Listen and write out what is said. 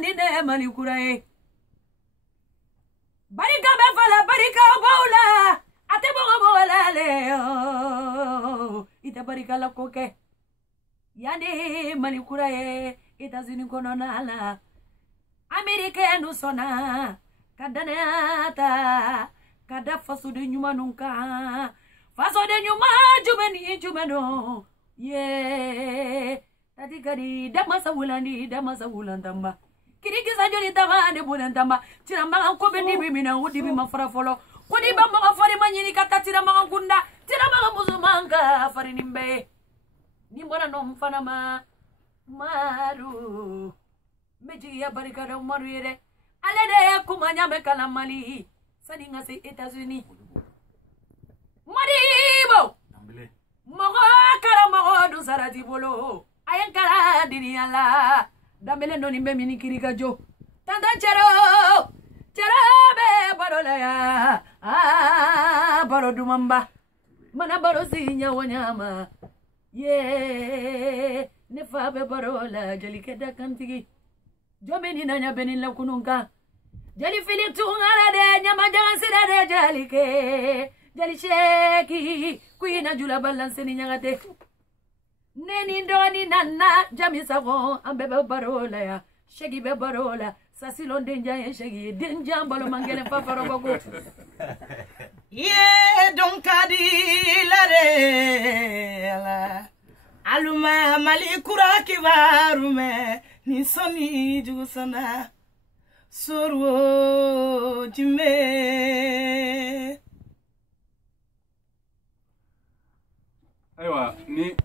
ni ne mali kuraye barika be fala barika baula ate bogo le ite barika la koke yani mali kuraye États-Unis kono nala Amerique nu sona kadanata kada faso de nyuma nunka faso de nyuma jumeno ye tadi kadi damasa wulantamba kiri kisa joli tama de bulantamba tiramba ko bendi bimina wudi bima fara folo ko di bamba fari manyini kata tiramba gunda tiramba muzumanga fari nimbe nimbona no mfana maru meji ya barika da maru yere ale de kumanya me kala mali sani ngasi États-Unis Modibo mogo kara mogo du sarati bolo ayen kara dini ala dambele no nimbe mini kirika jo tanda chero be barola ya baro dumamba mana baro sinya wanyama ye ne fa be barola jali keda kantigi jomeni nanya benin la kununka jali fili tungara de nyama jangan sira de jali ke jali sheki kuina jula balance ni nyangate neni ndoni nana jami sago ambebe barola ya sheki be barola sasilo denja ya sheki denja mbalo mangele fafaro boko ye donkadi lare ala aluma malikura kibarume ni soni jugusana sorwo jime aywa ni